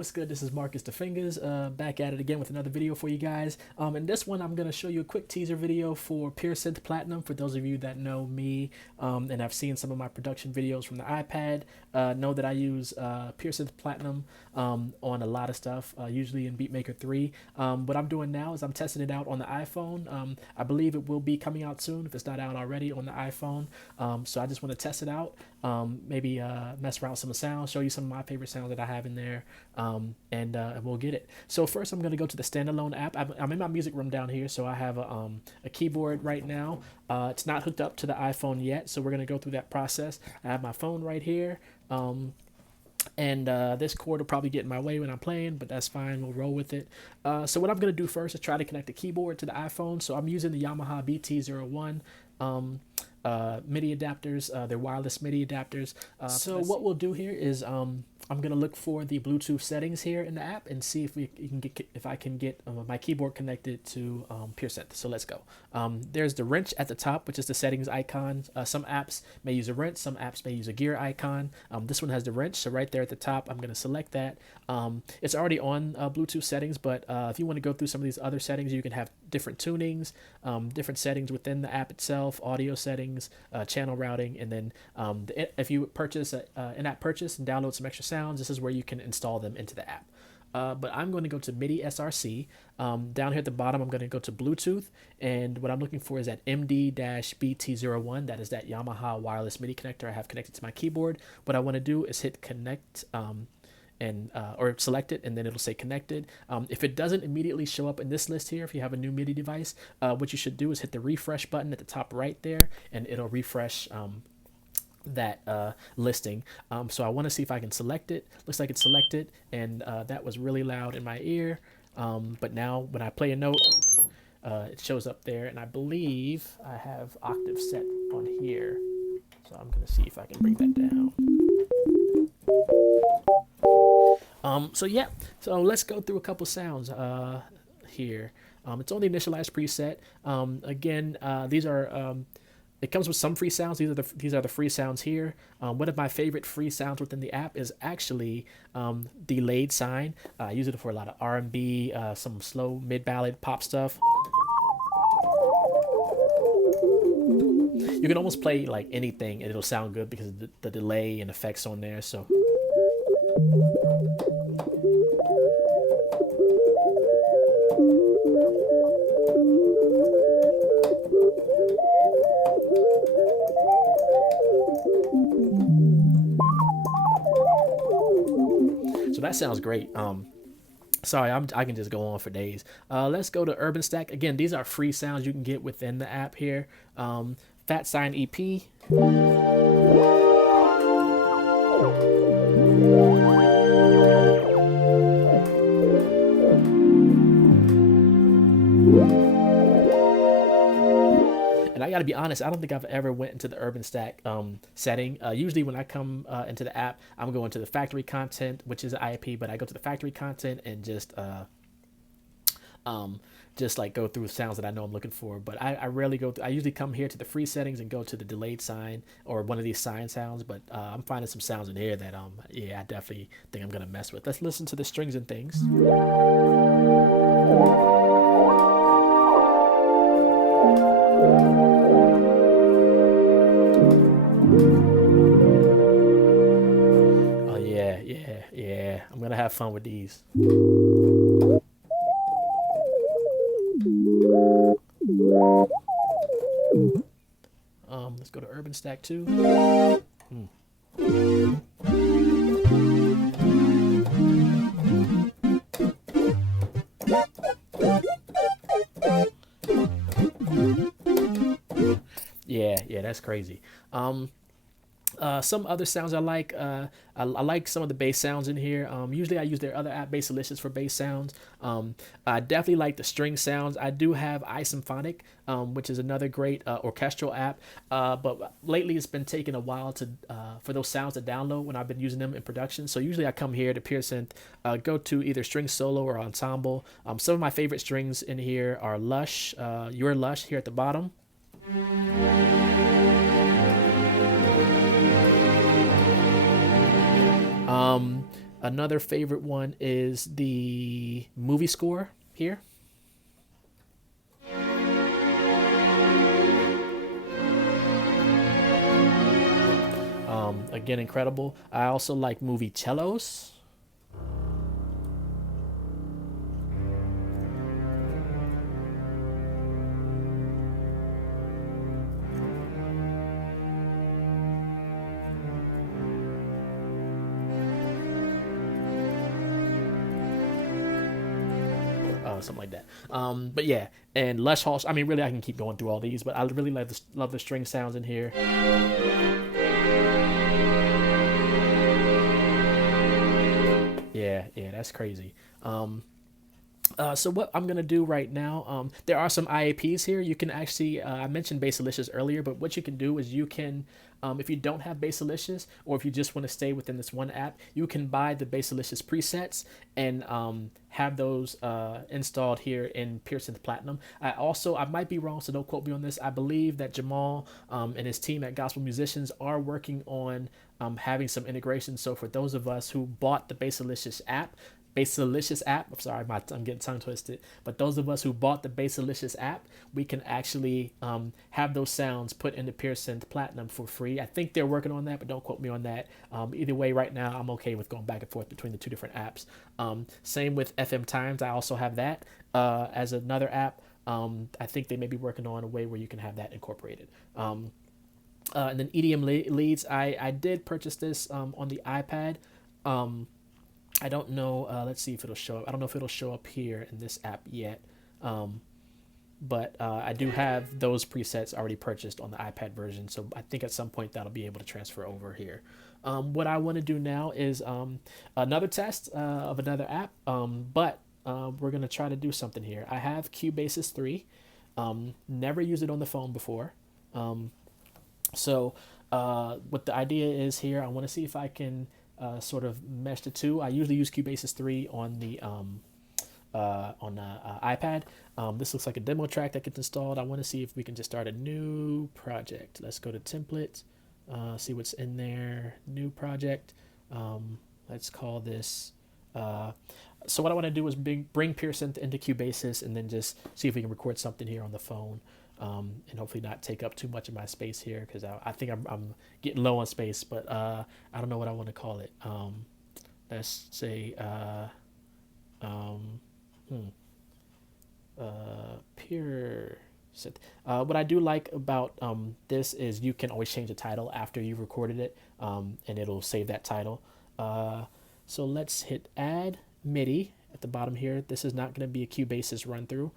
What's good? This is Marcus the Fingaz, back at it again with another video for you guys. In this one, I'm going to show you a quick teaser video for Pure Synth Platinum. For those of you that know me and have seen some of my production videos from the iPad, know that I use Pure Synth Platinum on a lot of stuff, usually in Beatmaker 3. What I'm doing now is I'm testing it out on the iPhone. I believe it will be coming out soon if it's not out already on the iPhone. So I just want to test it out, maybe mess around with some of the sounds, show you some of my favorite sounds that I have in there. And we'll get it. So first I'm going to go to the standalone app. I'm in my music room down here, so I have a keyboard right now. It's not hooked up to the iPhone yet, so we're going to go through that process. I have my phone right here, and this cord will probably get in my way when I'm playing, but that's fine. We'll roll with it. So what I'm going to do first is try to connect the keyboard to the iPhone. So I'm using the Yamaha BT01 MIDI adapters. They're wireless MIDI adapters. So what we'll do here is I'm gonna look for the Bluetooth settings here in the app and see if I can get my keyboard connected to Pure Synth. So let's go. There's the wrench at the top, which is the settings icon. Some apps may use a wrench, some apps may use a gear icon. This one has the wrench, so right there at the top, I'm gonna select that. It's already on Bluetooth settings, but if you want to go through some of these other settings, you can have different tunings, different settings within the app itself, audio settings, channel routing, and then if you purchase an in-app purchase and download some extra sounds, this is where you can install them into the app. But I'm going to go to MIDI SRC. Down here at the bottom, I'm going to go to Bluetooth, and what I'm looking for is that MD-BT01. That is that Yamaha wireless MIDI connector I have connected to my keyboard. What I want to do is hit connect, or select it, and then it'll say connected. If it doesn't immediately show up in this list here, if you have a new MIDI device, what you should do is hit the refresh button at the top right there, and it'll refresh that listing. So I want to see if I can select it. Looks like it's selected, and that was really loud in my ear. But now when I play a note, it shows up there, and I believe I have octave set on here. So I'm going to see if I can bring that down. So yeah, so let's go through a couple sounds here. It's on the initialized preset. Again, these are it comes with some free sounds. These are the free sounds here. One of my favorite free sounds within the app is actually delayed sign. I use it for a lot of R&B, some slow mid ballad pop stuff. You can almost play like anything and it'll sound good because of the delay and effects on there. So that sounds great. Sorry, I can just go on for days. Let's go to Urban Stack. Again, these are free sounds you can get within the app here. Fat Sign EP. And I gotta be honest, I don't think I've ever went into the Urban Stack setting. Usually when I come into the app, I'm going to the factory content, which is IP, but I go to the factory content and just like go through sounds that I know I'm looking for. But I rarely go through. I usually come here to the free settings and go to the delayed sign or one of these sign sounds. But I'm finding some sounds in here that yeah, I definitely think I'm gonna mess with. Let's listen to the strings and things. Oh yeah. I'm gonna have fun with these. Let's go to Urban Stack 2. Yeah, that's crazy. Some other sounds I like. I like some of the bass sounds in here. Usually I use their other app, Bassalicious, for bass sounds. I definitely like the string sounds. I do have iSymphonic, which is another great orchestral app. But lately it's been taking a while to for those sounds to download when I've been using them in production. So usually I come here to Pure Synth, go to either string solo or ensemble. Some of my favorite strings in here are Lush, Your Lush here at the bottom. Another favorite one is the movie score here. Again, incredible. I also like movie cellos. Something like that. But yeah, and Lush Hall. I mean, really, I can keep going through all these, but I really love the string sounds in here. Yeah, that's crazy. So what I'm gonna do right now, there are some IAPs here. You can actually, I mentioned Basilicious earlier, but what you can do is you can, if you don't have Basilicious, or if you just want to stay within this one app, you can buy the Basilicious presets and have those installed here in Pure Synth Platinum. I might be wrong, so don't quote me on this. I believe that Jamall and his team at Gospel Musicians are working on having some integration. So for those of us who bought the Basilicious app, I'm sorry, I'm getting tongue twisted. But those of us who bought the Basilicious app, we can actually have those sounds put into Pure Synth Platinum for free. I think they're working on that, but don't quote me on that. Either way, right now, I'm okay with going back and forth between the two different apps. Same with FM Times. I also have that as another app. I think they may be working on a way where you can have that incorporated. And then EDM leads. I did purchase this on the iPad. I don't know. Let's see if it'll show up. I don't know if it'll show up here in this app yet. But I do have those presets already purchased on the iPad version. So I think at some point that'll be able to transfer over here. What I want to do now is another test of another app. But we're going to try to do something here. I have Cubasis 3. Never used it on the phone before. So what the idea is here, I want to see if I can sort of mesh the two. I usually use Cubasis 3 on the iPad. This looks like a demo track that gets installed. I want to see if we can just start a new project. Let's go to templates, see what's in there. New project. Let's call this. So what I want to do is bring Pure Synth into Cubasis and then just see if we can record something here on the phone. And hopefully not take up too much of my space here, because I think I'm getting low on space, but I don't know what I want to call it. Let's say Pure Synth. What I do like about this is you can always change the title after you've recorded it, and it'll save that title. So let's hit Add MIDI at the bottom here. This is not going to be a Cubasis run through.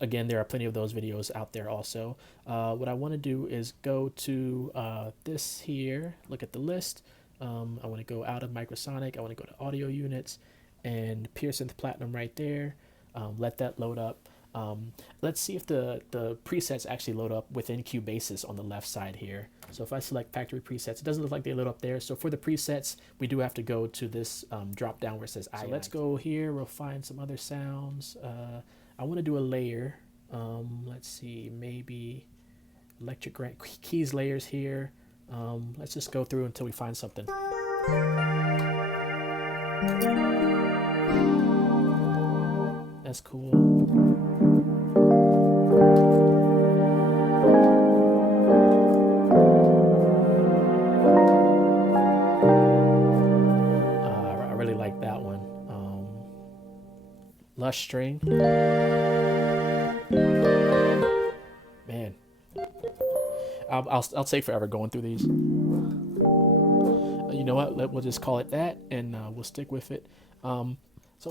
Again, there are plenty of those videos out there also. What I want to do is go to this here, look at the list. I want to go out of Microsonic. I want to go to Audio Units and Pure Synth Platinum right there. Let that load up. Let's see if the presets actually load up within Cubasis on the left side here. So if I select Factory Presets, it doesn't look like they load up there. So for the presets, we do have to go to this drop down where it says I. So let's go here. We'll find some other sounds. I want to do a layer. Let's see, maybe electric keys layers here. Let's just go through until we find something. That's cool. I really like that one. Lush string. Man, I'll take forever going through these. You know what? We'll just call it that, and we'll stick with it. So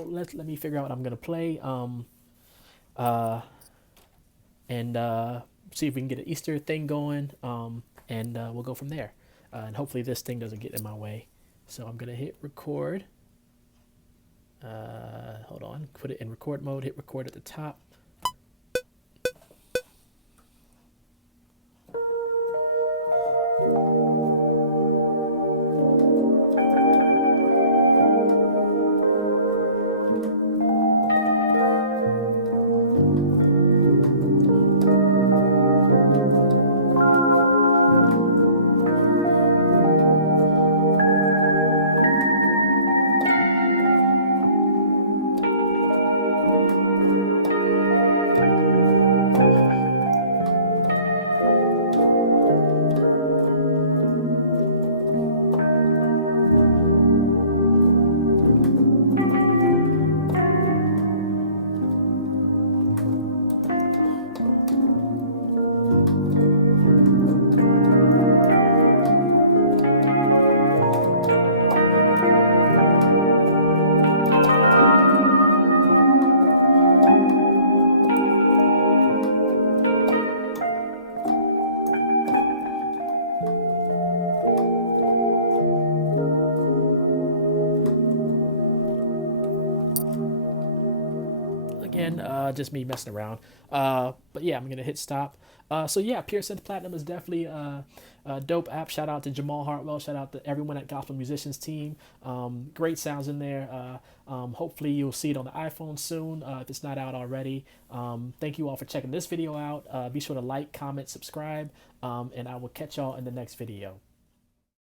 let me figure out what I'm gonna play. And see if we can get an Easter thing going. And we'll go from there. And hopefully this thing doesn't get in my way. So I'm gonna hit record. Hold on, put it in record mode, hit record at the top. just me messing around. But yeah, I'm gonna hit stop. So yeah, Pure Synth Platinum is definitely a dope app. Shout out to Jamall Hartwell. Shout out to everyone at Gospel Musicians team. Great sounds in there. Hopefully you'll see it on the iPhone soon if it's not out already. Thank you all for checking this video out. Be sure to like, comment, subscribe, and I will catch y'all in the next video.